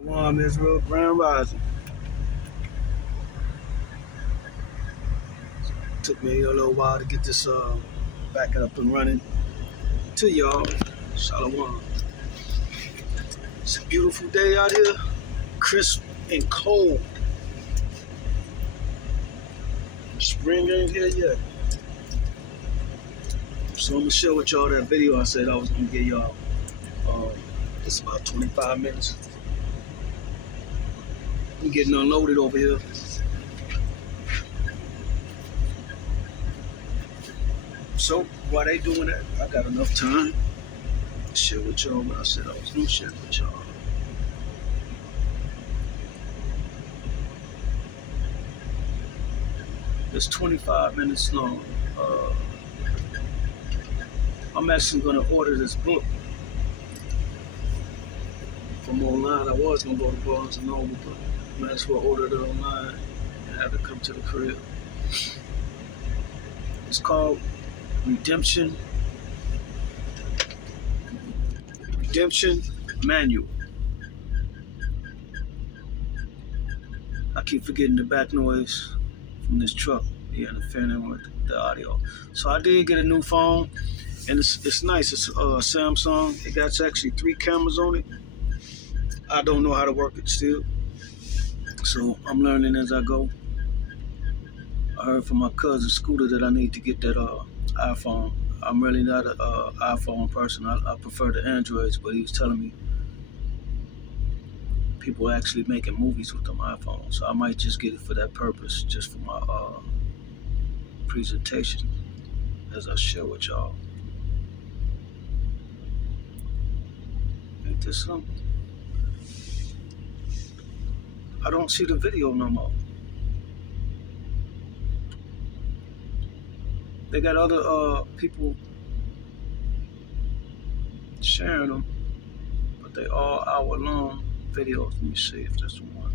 Warm Israel Grand Rising. Took me a little while to get this back up and running. To y'all, Shalom. It's a beautiful day out here, crisp and cold. Spring ain't here yet. So I'm gonna share with y'all that video I said I was gonna get y'all. It's about 25 minutes. I'm getting unloaded over here. So while they doing that, I got enough time to share with y'all what I said I was gonna share with y'all. It's 25 minutes long. I'm actually gonna order this book from online. I was gonna go to Barnes and Noble, but might as well order it online and have it come to the crib. It's called Redemption Manual. I keep forgetting the back noise from this truck interfering with the audio. So I did get a new phone, and it's nice. It's Samsung. It got actually 3 cameras on it. I don't know how to work it still, so I'm learning as I go. I heard from my cousin Scooter that I need to get that iPhone. I'm really not an iPhone person. I prefer the Androids, but he was telling me people are actually making movies with them iPhones. So I might just get it for that purpose, just for my presentation as I share with y'all. Ain't this something? I don't see the video no more. They got other people sharing them, but they all hour-long videos. Let me see if that's the one.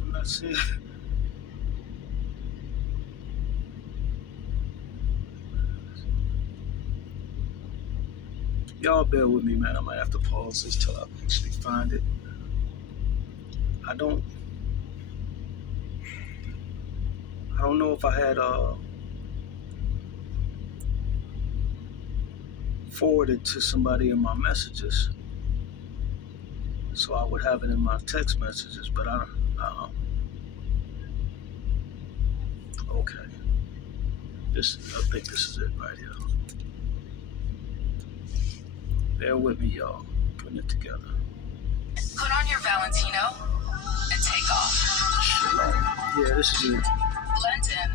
I'm not seeing. Y'all bear with me, man. I might have to pause this till I actually find it. I don't know if I had forwarded to somebody in my messages, so I would have it in my text messages, but I okay. I think this is it right here. Bear with me, y'all. Putting it together. Put on your Valentino and take off. Yeah, this is it. Blend in.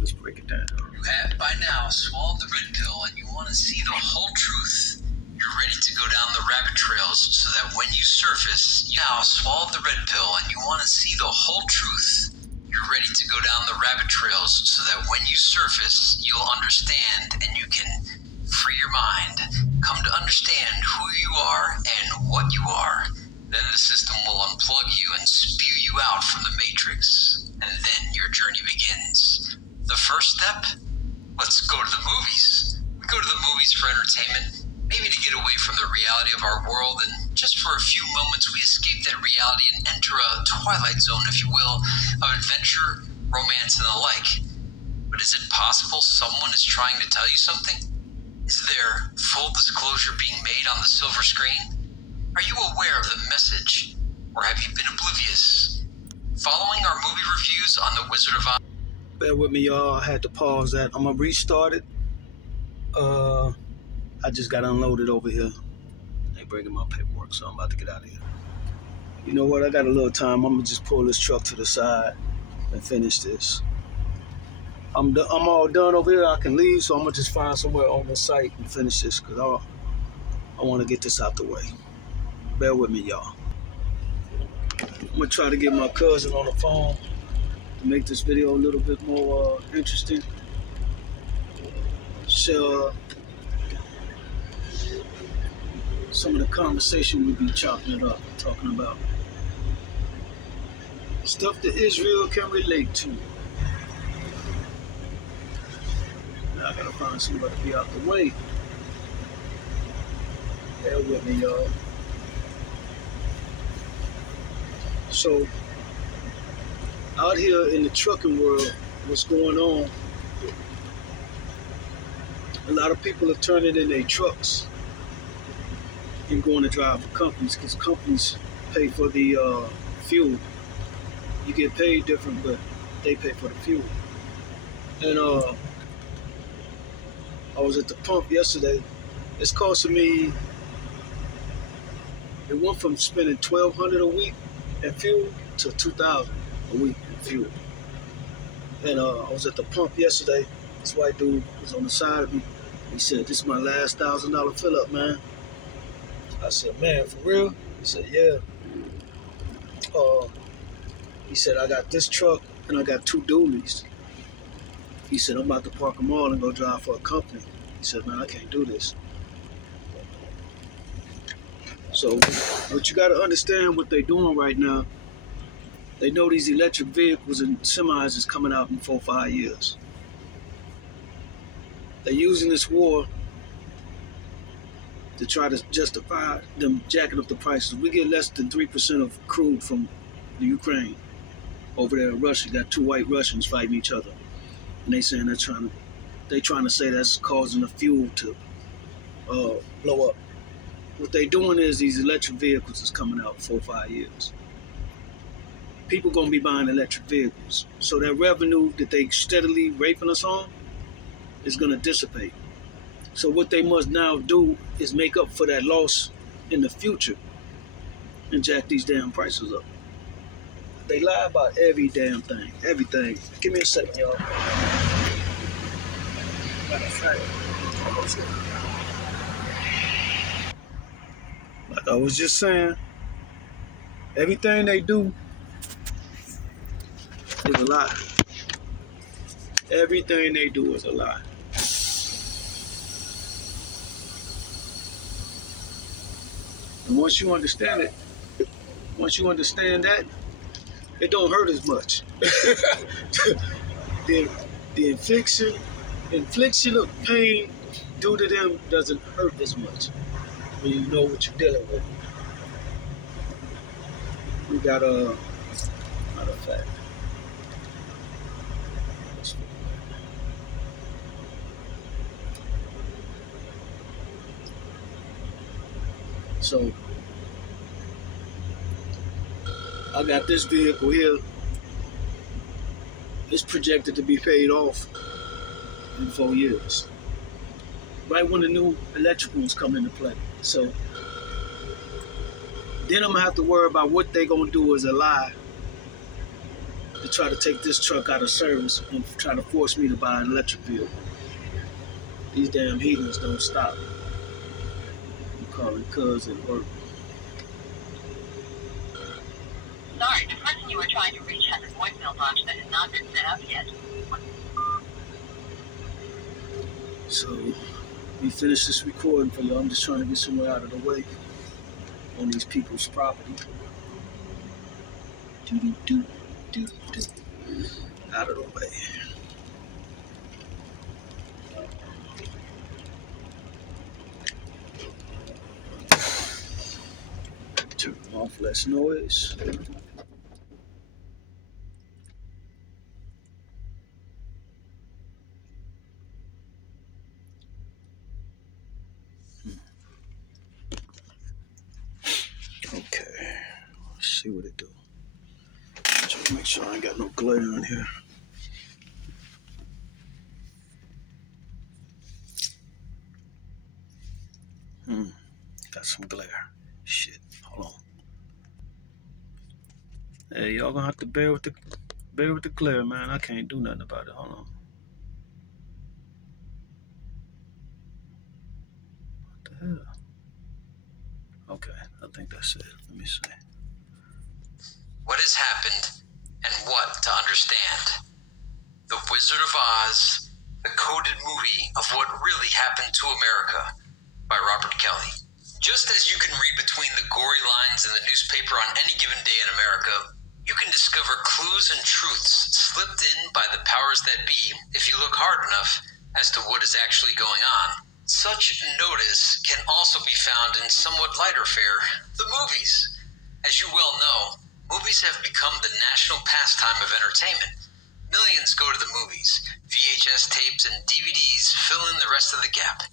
Let's break it down. You have by now swallowed the red pill and you want to see the whole truth. You're ready to go down the rabbit trails so that when you surface, you now swallowed the red pill and you want to see the whole truth. You're ready to go down the rabbit trails so that when you surface, you'll understand and you can free your mind, come to understand who you are and what you are. Then the system will unplug you and spew you out from the matrix, and then your journey begins. The first step? Let's go to the movies. We go to the movies for entertainment, maybe to get away from the reality of our world, and just for a few moments we escape that reality and enter a twilight zone, if you will, of adventure, romance, and the like. But is it possible someone is trying to tell you something? Is there full disclosure being made on the silver screen? Are you aware of the message, or have you been oblivious? Following our movie reviews on the Wizard of Oz. Bear with me, y'all. I had to pause that. I'm gonna restart it. I just got unloaded over here. They bringing my paperwork, so I'm about to get out of here. You know what? I got a little time. I'm gonna just pull this truck to the side and finish this. I'm all done over here. I can leave, so I'm gonna just find somewhere on the site and finish this because I want to get this out the way. Bear with me, y'all. I'm gonna try to get my cousin on the phone to make this video a little bit more interesting. Share some of the conversation we be chopping it up, talking about. Stuff that Israel can relate to. Now I gotta find somebody to be out the way. Bear with me, y'all. So, out here in the trucking world, what's going on? A lot of people are turning in their trucks and going to drive for companies because companies pay for the fuel. You get paid different, but they pay for the fuel. And I was at the pump yesterday. It's costing me. It went from spending $1,200 a week in fuel to $2,000 a week in fuel. And I was at the pump yesterday. This white dude was on the side of me. He said, "This is my last $1,000 fill up, man." I said, "Man, for real?" He said, "Yeah." He said, "I got this truck and I got 2 dualies." He said, "I'm about to park them all and go drive for a company." He said, "Man, I can't do this." So, what you got to understand what they're doing right now, they know these electric vehicles and semis is coming out in 4 or 5 years. They're using this war to try to justify them jacking up the prices. We get less than 3% of crude from the Ukraine. Over there in Russia, got 2 white Russians fighting each other. And they saying they trying to say that's causing the fuel to blow up. What they doing is these electric vehicles is coming out in 4 or 5 years. People gonna be buying electric vehicles. So that revenue that they steadily raping us on is gonna dissipate. So what they must now do is make up for that loss in the future and jack these damn prices up. They lie about every damn thing. Everything. Give me a second, y'all. Matter of fact, like I was just saying, everything they do is a lie. Everything they do is a lie. And once you understand that, it don't hurt as much. the infliction of pain due to them doesn't hurt as much when you know what you're dealing with. We got a matter of fact. So I got this vehicle here. It's projected to be paid off in 4 years. Right when the new electricals come into play. So then I'm gonna have to worry about what they gonna do as a lie to try to take this truck out of service and try to force me to buy an electric vehicle. These damn heathens don't stop. I'm calling cuz at work. Sorry, the person you were trying to reach has a voicemail box that has not been set up yet. So we finish this recording for y'all. I'm just trying to get somewhere out of the way on these people's property. Out of the way. Turn off less noise. Okay, let's see what it do. Try to make sure I ain't got no glare on here. Got some glare. Shit, hold on. Hey, y'all gonna have to bear with the glare, man. I can't do nothing about it. Hold on. What the hell? Okay, I think that's it. Let me see. What has happened and what to understand. The Wizard of Oz, the coded movie of what really happened to America by Robert Kelly. Just as you can read between the gory lines in the newspaper on any given day in America, You can discover clues and truths slipped in by the powers that be if you look hard enough as to what is actually going on. Such notice can also be found in somewhat lighter fare, the movies. As you well know, movies have become the national pastime of entertainment. Millions go to the movies. VHS tapes and DVDs fill in the rest of the gap.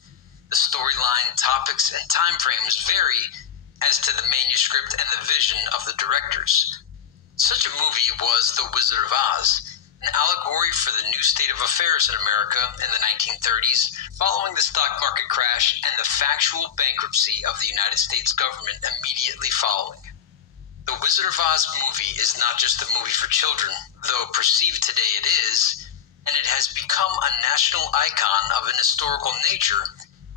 The storyline, topics, and time frames vary as to the manuscript and the vision of the directors. Such a movie was The Wizard of Oz, an allegory for the new state of affairs in America in the 1930s, following the stock market crash and the factual bankruptcy of the United States government immediately following. The Wizard of Oz movie is not just a movie for children, though perceived today it is, and it has become a national icon of an historical nature,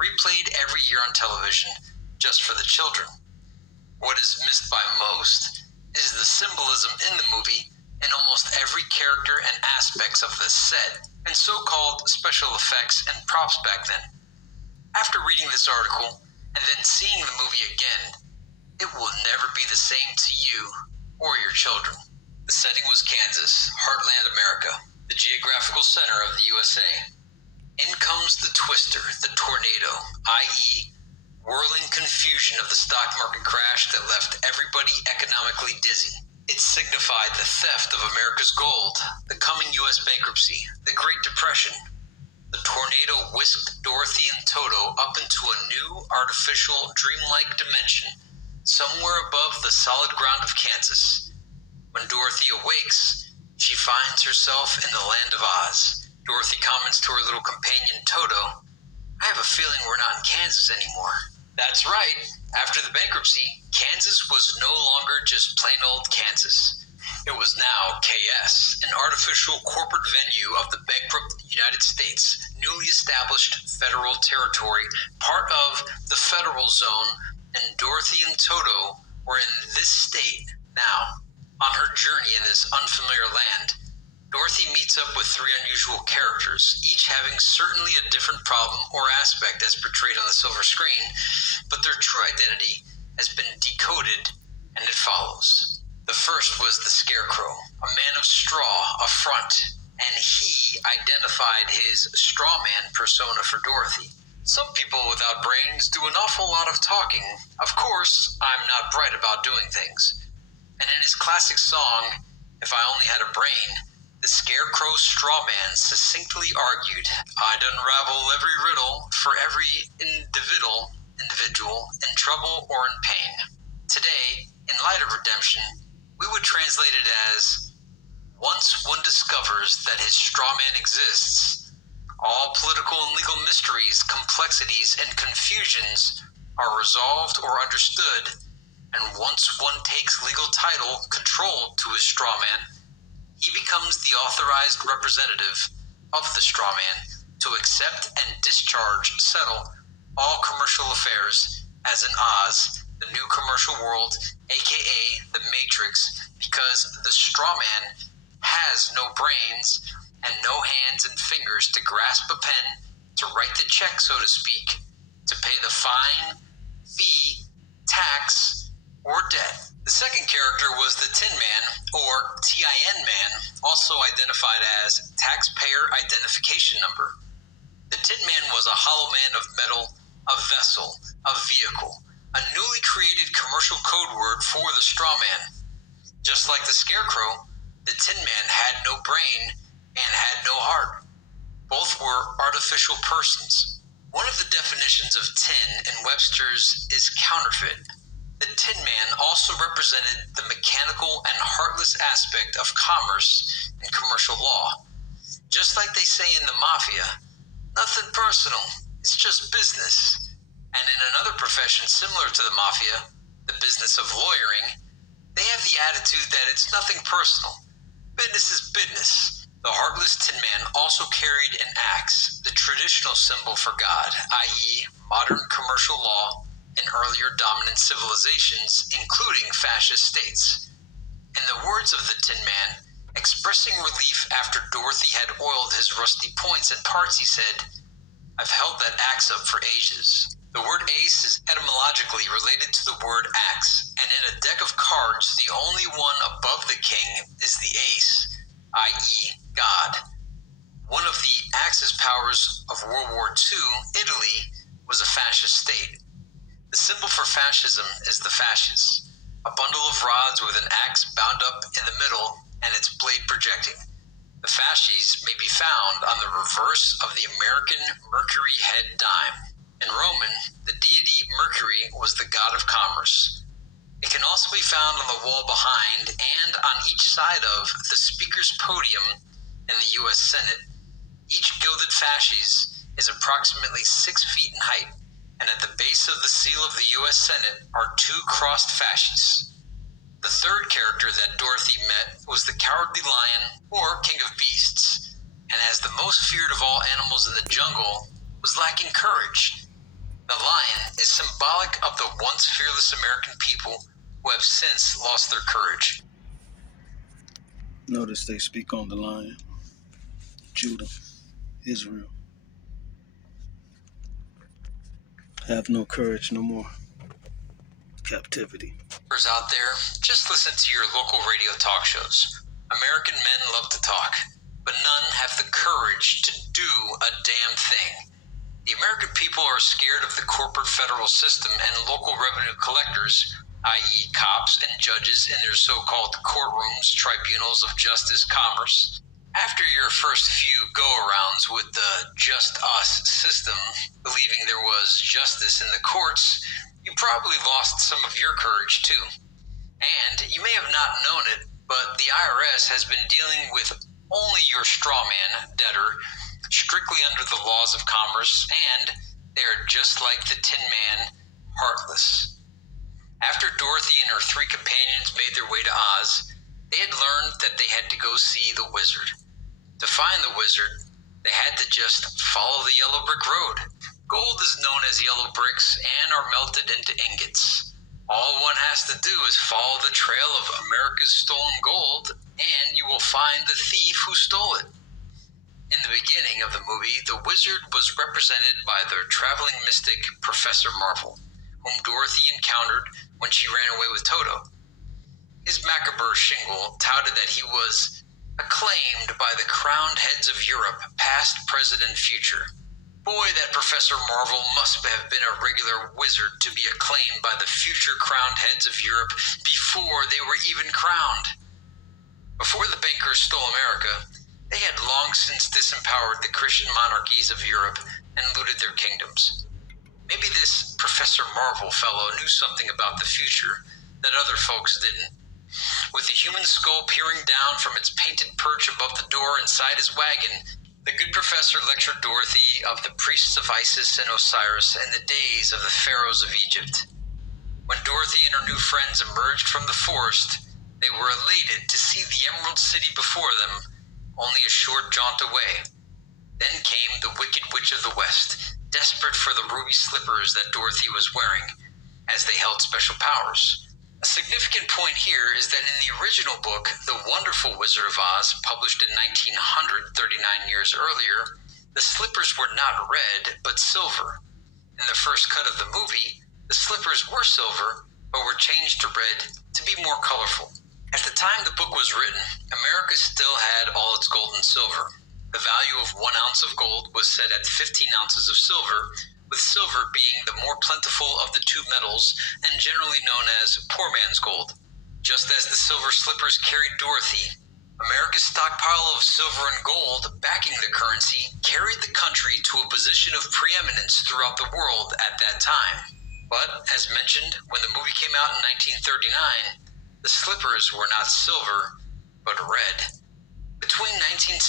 replayed every year on television just for the children. What is missed by most is the symbolism in the movie in almost every character and aspects of the set and so-called special effects and props back then. After reading this article and then seeing the movie again, it will never be the same to you or your children. The setting was Kansas, heartland America, the geographical center of the USA. In comes the twister, the tornado, i.e., whirling confusion of the stock market crash that left everybody economically dizzy. It signified the theft of America's gold, the coming U.S. bankruptcy, the Great Depression. The tornado whisked Dorothy and Toto up into a new, artificial, dreamlike dimension, somewhere above the solid ground of Kansas. When Dorothy awakes, she finds herself in the land of Oz. Dorothy comments to her little companion Toto, "I have a feeling we're not in Kansas anymore." That's right. After the bankruptcy, Kansas was no longer just plain old Kansas. It was now KS, an artificial corporate venue of the bankrupt United States, newly established federal territory, part of the federal zone, and Dorothy and Toto were in this state now. On her journey in this unfamiliar land, Dorothy meets up with three unusual characters, each having certainly a different problem or aspect as portrayed on the silver screen, but their true identity has been decoded, and it follows. The first was the Scarecrow, a man of straw, a front, and he identified his straw man persona for Dorothy. Some people without brains do an awful lot of talking. Of course, I'm not bright about doing things. And in his classic song, If I Only Had a Brain, the Scarecrow strawman succinctly argued, "I'd unravel every riddle for every individual in trouble or in pain." Today, in light of redemption, we would translate it as, once one discovers that his strawman exists, all political and legal mysteries, complexities, and confusions are resolved or understood, and once one takes legal title, control to his strawman, he becomes the authorized representative of the strawman to accept and discharge, settle all commercial affairs, as in Oz, the new commercial world, aka the Matrix, because the strawman has no brains and no hands and fingers to grasp a pen, to write the check, so to speak, to pay the fine, fee, tax, or debt. The second character was the Tin Man, or TIN Man, also identified as Taxpayer Identification Number. The Tin Man was a hollow man of metal, a vessel, a vehicle, a newly created commercial code word for the straw man. Just like the Scarecrow, the Tin Man had no brain and had no heart. Both were artificial persons. One of the definitions of tin in Webster's is counterfeit. The Tin Man also represented the mechanical and heartless aspect of commerce and commercial law. Just like they say in the mafia, nothing personal, it's just business. And in another profession similar to the mafia, the business of lawyering, they have the attitude that it's nothing personal. Business is business. The heartless Tin Man also carried an axe, the traditional symbol for God, i.e., modern commercial law, in earlier dominant civilizations, including fascist states. In the words of the Tin Man, expressing relief after Dorothy had oiled his rusty points and parts, he said, "I've held that axe up for ages. The word ace is etymologically related to the word axe, and in a deck of cards, the only one above the king is the ace, i.e., God. One of the Axis powers of World War II, Italy, was a fascist state. The symbol for fascism is the fasces, a bundle of rods with an axe bound up in the middle and its blade projecting. The fasces may be found on the reverse of the American Mercury head dime. In Roman, the deity Mercury was the god of commerce. It can also be found on the wall behind and on each side of the speaker's podium in the U.S. Senate. Each gilded fasces is approximately 6 feet in height, and at the base of the seal of the U.S. Senate are 2 crossed fasces. The third character that Dorothy met was the Cowardly Lion, or King of Beasts, and as the most feared of all animals in the jungle, was lacking courage. The lion is symbolic of the once fearless American people who have since lost their courage. Notice they speak on the lion, Judah, Israel. Have no courage no more. Captivity. Out there, just listen to your local radio talk shows. American men love to talk, but none have the courage to do a damn thing. The American people are scared of the corporate federal system and local revenue collectors, i.e. cops and judges in their so-called courtrooms, tribunals of justice, commerce. After your first few go-arounds with the just us system, believing there was justice in the courts, you probably lost some of your courage too. And you may have not known it, but the IRS has been dealing with only your straw man, debtor, strictly under the laws of commerce, and they are just like the Tin Man, heartless. After Dorothy and her 3 companions made their way to Oz, they had learned that they had to go see the wizard. To find the wizard, they had to just follow the yellow brick road. Gold is known as yellow bricks and are melted into ingots. All one has to do is follow the trail of America's stolen gold, and you will find the thief who stole it. In the beginning of the movie, the wizard was represented by the traveling mystic Professor Marvel, whom Dorothy encountered when she ran away with Toto. His macabre shingle touted that he was acclaimed by the crowned heads of Europe, past, present, and future. Boy, that Professor Marvel must have been a regular wizard to be acclaimed by the future crowned heads of Europe before they were even crowned. Before the bankers stole America, they had long since disempowered the Christian monarchies of Europe and looted their kingdoms. Maybe this Professor Marvel fellow knew something about the future that other folks didn't. With the human skull peering down from its painted perch above the door inside his wagon, the good professor lectured Dorothy of the priests of Isis and Osiris and the days of the pharaohs of Egypt. When Dorothy and her new friends emerged from the forest, they were elated to see the Emerald City before them, only a short jaunt away. Then came the Wicked Witch of the West, desperate for the ruby slippers that Dorothy was wearing, as they held special powers. A significant point here is that in the original book, The Wonderful Wizard of Oz, published in 1900, 39 years earlier, the slippers were not red, but silver. In the first cut of the movie, the slippers were silver, but were changed to red to be more colorful. At the time the book was written, America still had all its gold and silver. The value of 1 ounce of gold was set at 15 ounces of silver, with silver being the more plentiful of the 2 metals and generally known as poor man's gold. Just as the silver slippers carried Dorothy, America's stockpile of silver and gold backing the currency carried the country to a position of preeminence throughout the world at that time. But, as mentioned, when the movie came out in 1939, the slippers were not silver, but red. Between 1916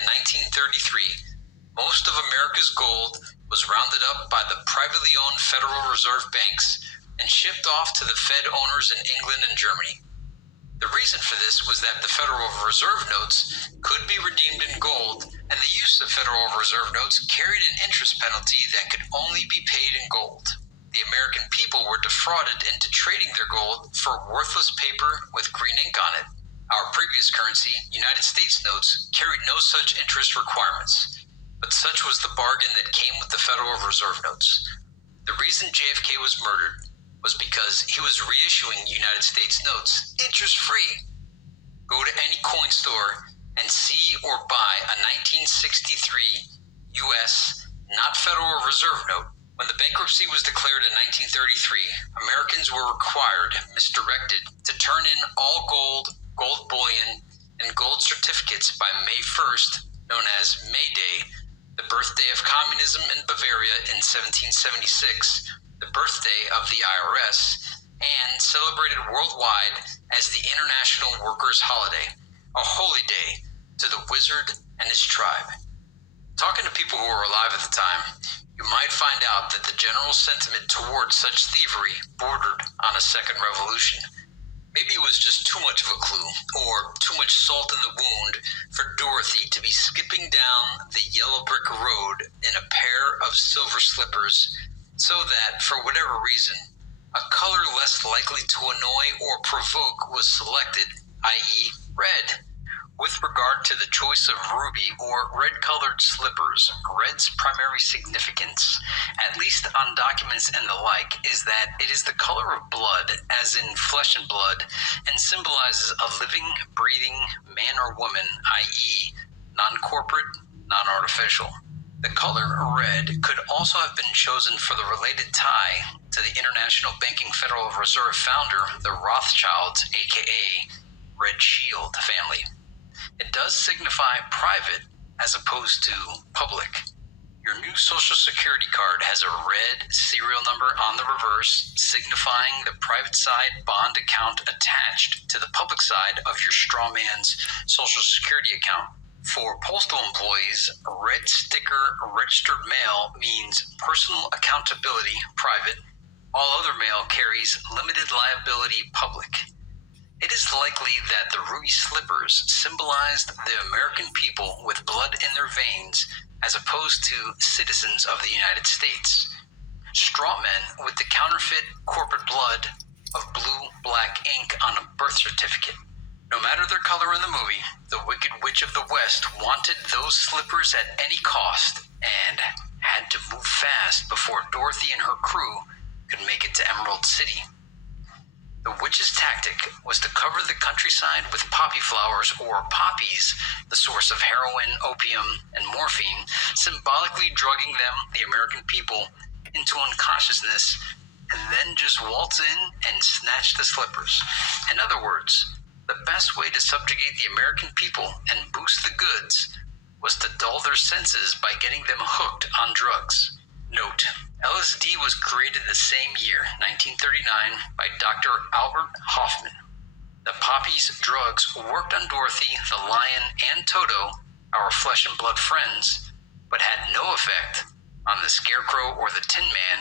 and 1933, most of America's gold was rounded up by the privately owned Federal Reserve banks and shipped off to the Fed owners in England and Germany. The reason for this was that the Federal Reserve notes could be redeemed in gold, and the use of Federal Reserve notes carried an interest penalty that could only be paid in gold. The American people were defrauded into trading their gold for worthless paper with green ink on it. Our previous currency, United States notes, carried no such interest requirements. But such was the bargain that came with the Federal Reserve notes. The reason JFK was murdered was because he was reissuing United States notes, interest-free. Go to any coin store and see or buy a 1963 U.S. not Federal Reserve note. When the bankruptcy was declared in 1933, Americans were required, misdirected, to turn in all gold, gold bullion, and gold certificates by May 1st, known as May Day, the birthday of communism in Bavaria in 1776, the birthday of the IRS, and celebrated worldwide as the International Workers' Holiday, a holy day to the wizard and his tribe. Talking to people who were alive at the time, you might find out that the general sentiment towards such thievery bordered on a second revolution. Maybe it was just too much of a clue, or too much salt in the wound for Dorothy to be skipping down the yellow brick road in a pair of silver slippers, so that, for whatever reason, a color less likely to annoy or provoke was selected, i.e. red. With regard to the choice of ruby or red-colored slippers, red's primary significance, at least on documents and the like, is that it is the color of blood, as in flesh and blood, and symbolizes a living, breathing man or woman, i.e. non-corporate, non-artificial. The color red could also have been chosen for the related tie to the International Banking Federal Reserve founder, the Rothschilds, aka Red Shield family. It does signify private as opposed to public. Your new Social Security card has a red serial number on the reverse, signifying the private side bond account attached to the public side of your straw man's Social Security account. For postal employees, a red sticker registered mail means personal accountability private. All other mail carries limited liability public. It is likely that the ruby slippers symbolized the American people with blood in their veins as opposed to citizens of the United States. Strawmen with the counterfeit corporate blood of blue-black ink on a birth certificate. No matter their color in the movie, the Wicked Witch of the West wanted those slippers at any cost and had to move fast before Dorothy and her crew could make it to Emerald City. The witch's tactic was to cover the countryside with poppy flowers or poppies, the source of heroin, opium, and morphine, symbolically drugging them, the American people, into unconsciousness, and then just waltz in and snatch the slippers. In other words, the best way to subjugate the American people and boost the goods was to dull their senses by getting them hooked on drugs. Note, LSD was created the same year, 1939, by Dr. Albert Hofmann. The poppies drugs worked on Dorothy, the lion, and Toto, our flesh and blood friends, but had no effect on the Scarecrow or the Tin Man,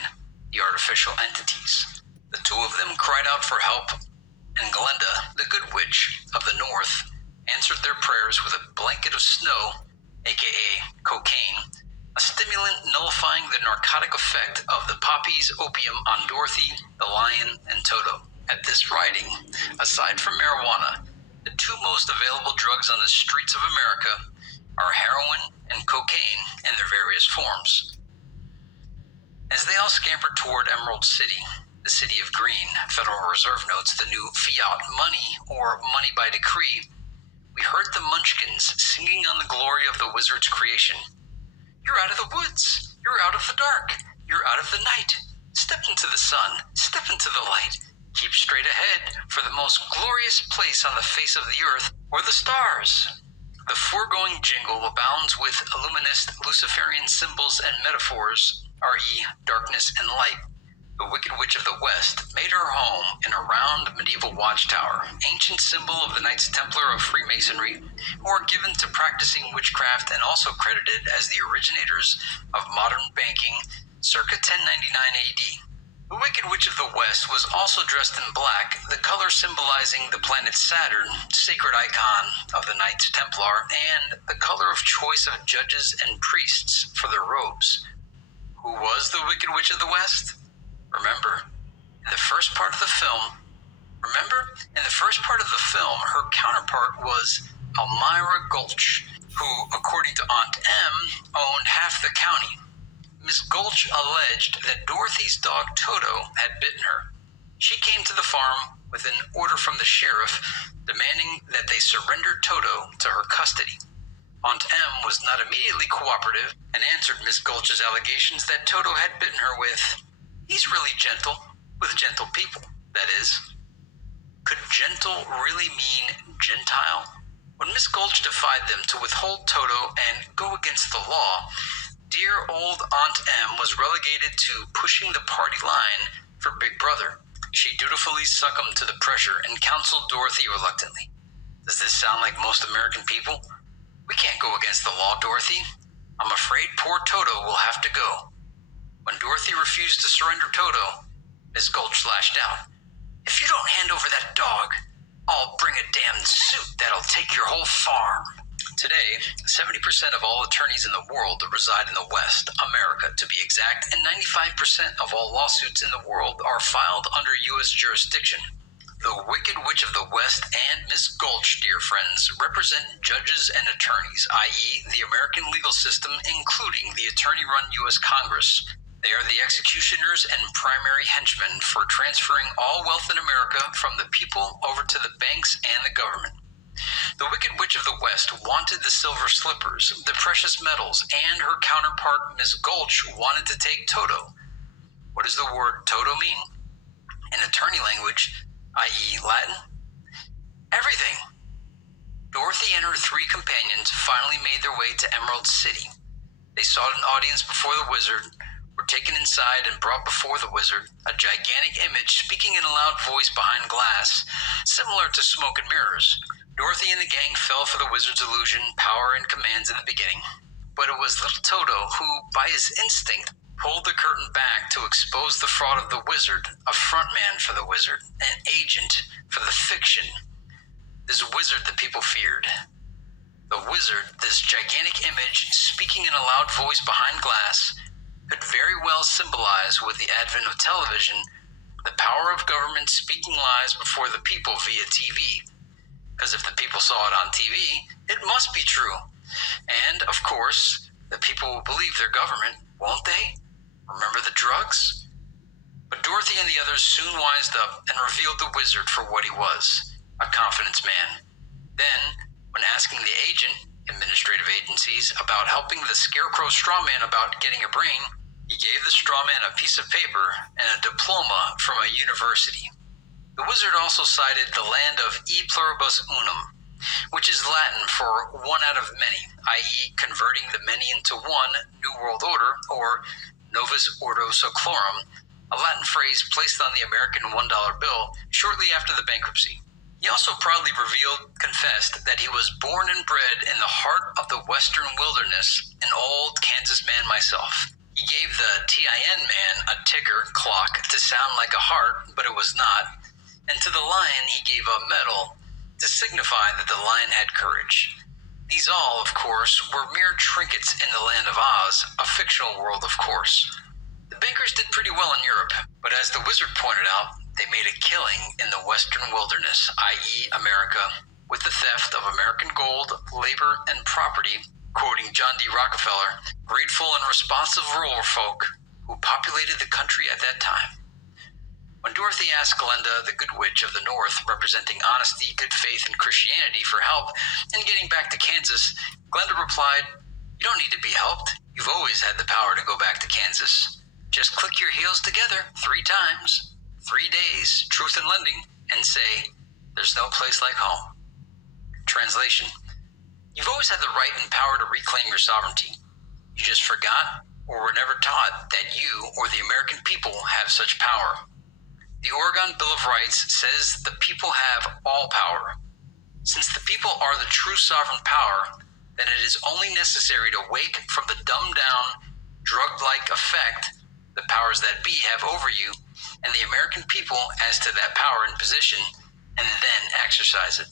the artificial entities. The two of them cried out for help, and Glenda, the Good Witch of the North, answered their prayers with a blanket of snow, aka cocaine, a stimulant nullifying the narcotic effect of the poppies opium on Dorothy, the lion, and Toto. At this writing, aside from marijuana, the two most available drugs on the streets of America are heroin and cocaine in their various forms. As they all scampered toward Emerald City, the City of Green, Federal Reserve notes the new fiat money, or money by decree, we heard the Munchkins singing on the glory of the wizard's creation. You're out of the woods. You're out of the dark. You're out of the night. Step into the sun. Step into the light. Keep straight ahead for the most glorious place on the face of the earth, or the stars. The foregoing jingle abounds with luminous Luciferian symbols and metaphors, i.e. darkness and light. The Wicked Witch of the West made her home in a round medieval watchtower, ancient symbol of the Knights Templar of Freemasonry, who are given to practicing witchcraft and also credited as the originators of modern banking circa 1099 AD. The Wicked Witch of the West was also dressed in black, the color symbolizing the planet Saturn, sacred icon of the Knights Templar, and the color of choice of judges and priests for their robes. Who was the Wicked Witch of the West? Remember, in the first part of the film, her counterpart was Elmira Gulch, who, according to Aunt M, owned half the county. Miss Gulch alleged that Dorothy's dog Toto had bitten her. She came to the farm with an order from the sheriff demanding that they surrender Toto to her custody. Aunt M was not immediately cooperative and answered Miss Gulch's allegations that Toto had bitten her with, "He's really gentle, with gentle people, that is." Could gentle really mean Gentile? When Miss Gulch defied them to withhold Toto and go against the law, dear old Aunt M was relegated to pushing the party line for Big Brother. She dutifully succumbed to the pressure and counseled Dorothy reluctantly. Does this sound like most American people? We can't go against the law, Dorothy. I'm afraid poor Toto will have to go. When Dorothy refused to surrender Toto, Miss Gulch lashed out. "If you don't hand over that dog, I'll bring a damned suit that'll take your whole farm." Today, 70% of all attorneys in the world reside in the West, America to be exact, and 95% of all lawsuits in the world are filed under U.S. jurisdiction. The Wicked Witch of the West and Miss Gulch, dear friends, represent judges and attorneys, i.e. the American legal system, including the attorney-run U.S. Congress. They are the executioners and primary henchmen for transferring all wealth in America from the people over to the banks and the government. The Wicked Witch of the West wanted the silver slippers, the precious metals, and her counterpart, Miss Gulch, wanted to take Toto. What does the word Toto mean? In attorney language, i.e. Latin? Everything. Dorothy and her 3 companions finally made their way to Emerald City. They sought an audience before the wizard, were taken inside and brought before the wizard, a gigantic image speaking in a loud voice behind glass, similar to smoke and mirrors. Dorothy and the gang fell for the wizard's illusion, power, and commands in the beginning. But it was little Toto who, by his instinct, pulled the curtain back to expose the fraud of the wizard, a frontman for the wizard, an agent for the fiction. This wizard the people feared. The wizard, this gigantic image speaking in a loud voice behind glass, could very well symbolize, with the advent of television, the power of government speaking lies before the people via TV. Because if the people saw it on TV, it must be true. And, of course, the people will believe their government, won't they? Remember the drugs? But Dorothy and the others soon wised up and revealed the wizard for what he was, a confidence man. Then, when asking the agent, administrative agencies, about helping the scarecrow strawman about getting a brain, he gave the strawman a piece of paper and a diploma from a university. The wizard also cited the land of E pluribus unum, which is Latin for one out of many, i.e. converting the many into one, New World Order, or Novus Ordo Seclorum, a Latin phrase placed on the American $1 bill shortly after the bankruptcy. He also proudly confessed that he was born and bred in the heart of the western wilderness, an old Kansas man myself. He gave the TIN man a ticker clock to sound like a heart, but it was not, and to the lion he gave a medal to signify that the lion had courage. These all, of course, were mere trinkets in the land of Oz, a fictional world, of course. The bankers did pretty well in Europe, but as the wizard pointed out, they made a killing in the western wilderness, i.e. America, with the theft of American gold, labor, and property, quoting John D. Rockefeller, grateful and responsive rural folk who populated the country at that time. When Dorothy asked Glenda, the good witch of the North, representing honesty, good faith, and Christianity, for help in getting back to Kansas, Glenda replied, "You don't need to be helped. You've always had the power to go back to Kansas. Just click your heels together 3 times, 3 days, truth and lending, and say, 'There's no place like home.'" Translation: You've always had the right and power to reclaim your sovereignty. You just forgot or were never taught that you or the American people have such power. The Oregon Bill of Rights says the people have all power. Since the people are the true sovereign power, then it is only necessary to wake from the dumbed-down, drug-like effect the powers that be have over you and the American people as to that power and position, and then exercise it.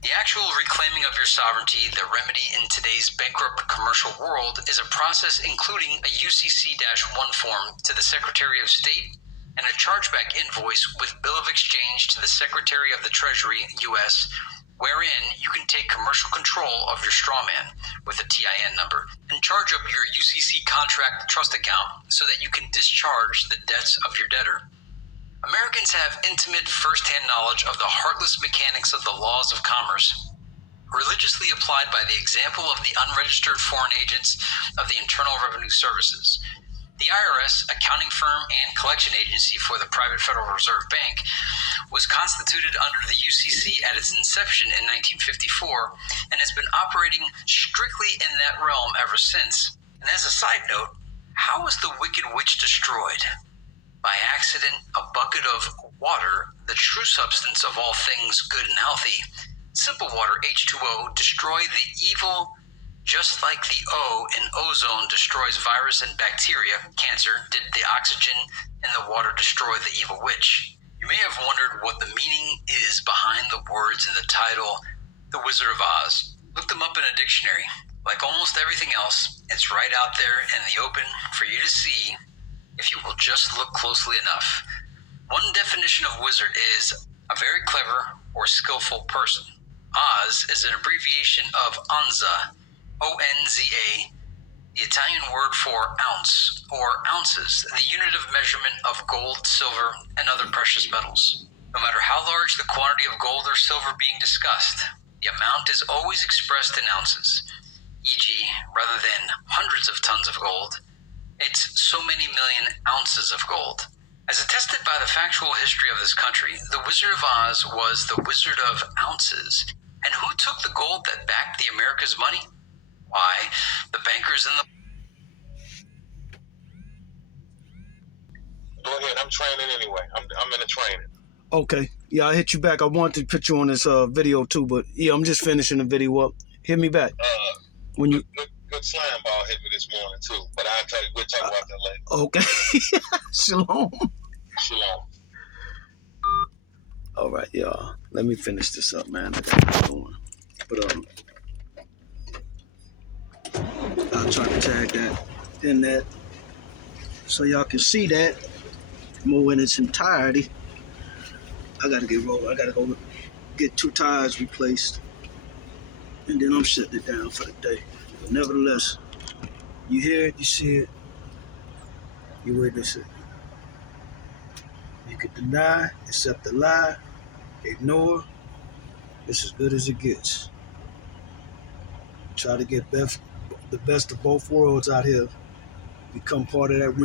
The actual reclaiming of your sovereignty, the remedy in today's bankrupt commercial world, is a process including a UCC-1 form to the Secretary of State and a chargeback invoice with bill of exchange to the Secretary of the Treasury, U.S., wherein you can take commercial control of your strawman with a TIN number and charge up your UCC contract trust account so that you can discharge the debts of your debtor. Americans have intimate first-hand knowledge of the heartless mechanics of the laws of commerce, religiously applied by the example of the unregistered foreign agents of the Internal Revenue Services. The IRS, accounting firm and collection agency for the private Federal Reserve Bank, was constituted under the UCC at its inception in 1954 and has been operating strictly in that realm ever since. And as a side note, how was the Wicked Witch destroyed? By accident, a bucket of water, the true substance of all things good and healthy, simple water, H2O, destroyed the evil. Just like the O in ozone destroys virus and bacteria, cancer, did the oxygen in the water destroy the evil witch. You may have wondered what the meaning is behind the words in the title, The Wizard of Oz. Look them up in a dictionary. Like almost everything else, it's right out there in the open for you to see if you will just look closely enough. One definition of wizard is a very clever or skillful person. Oz is an abbreviation of Onza, O-N-Z-A, the Italian word for ounce, or ounces, the unit of measurement of gold, silver, and other precious metals. No matter how large the quantity of gold or silver being discussed, the amount is always expressed in ounces, e.g., rather than hundreds of tons of gold, it's so many million ounces of gold. As attested by the factual history of this country, the Wizard of Oz was the Wizard of Ounces. And who took the gold that backed the America's money? Why, the bankers in the... Go ahead. I'm training anyway. I'm in a training. Okay. Yeah, I hit you back. I wanted to put you on this video too, but yeah, I'm just finishing the video up. Hit me back. When you good slam ball hit me this morning too, but I'll tell you, we'll talk about that later. Okay. Shalom. Shalom. All right, y'all. Let me finish this up, man. I got to go on. But I'll try to tag that in that so y'all can see that more in its entirety. I gotta get rolling. I gotta go get 2 tires replaced, and then I'm shutting it down for the day. But nevertheless, you hear it, you see it, you witness it. You can deny, accept the lie, ignore. It's as good as it gets. Try to get the best of both worlds out here. Become part of that